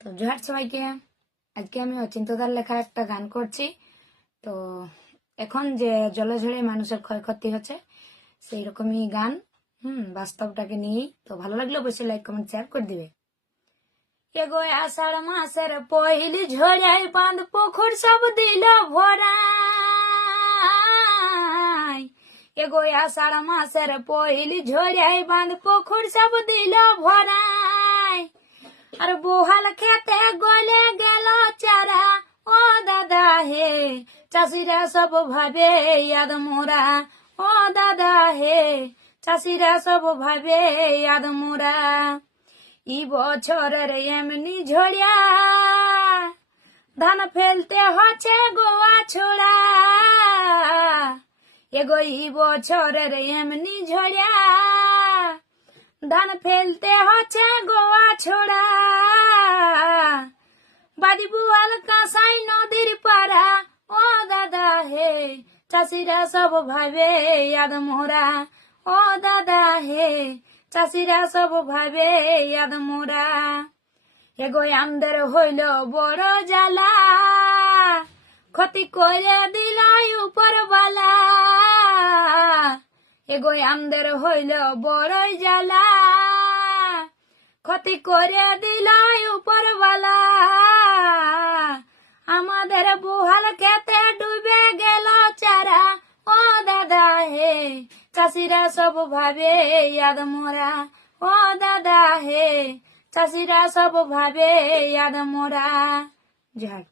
তো জোহার সবাইকে। আজকে আমি অচিন্তদার লেখা একটা গান করছি। তো এখন যে জলঝড়ে মানুষের ক্ষয়ক্ষতি হচ্ছে সেই রকমই গান, বাস্তবটাকে নিয়েই। তো ভালো লাগলে অবশ্যই লাইক কমেন্ট শেয়ার করে দিবে। এগো আষাঢ় মাসের পহিলি ঝড়াই বাঁধ পুকুর সব দিল ভরাই। এগো আষাঢ় মাসের পহিলি ঝড়াই বাঁধ পুকুর সব দিল ভরাই। আর বহাল খেতে গলে গেল চারা, ও দাদা হে চাষিরা সব ভাবে ইয়াদ মোরা, ও দাদা হে চাষিরা সব ভাবে ইয়াদ মোরা। ই বছরের এমনি ঝড়িয়া ধান ফেলতে হচ্ছে গোয়া ছোড়া। এগো ই বছরের এমনি ঝড়িয়া ধান ফেলতে হচ্ছে গোয়া ছোড়া। বাদি বুয়াল কাঁসাই নদীর পাড়া, ও দাদা হে চাষিরা সব ভাবে ইয়াদ মোরা, ও দাদা হে চাষিরা সব ভাবে ইয়াদ মোরা। এগো আমাদের হইল বড় জ্বালা, ক্ষতি করে দিলাই উপরবালা। এগো আমাদের হইল বড় জ্বালা, ক্ষতি করে দিলাই উপরবালা। আমাদের বুহাল খেতে ডুবে গেল চারা, ও দাদা হে চাষিরা সব ভাবে ইয়াদ মোরা, ও দাদা হে চাষিরা সব ভাবে ইয়াদ মোরা। জয়।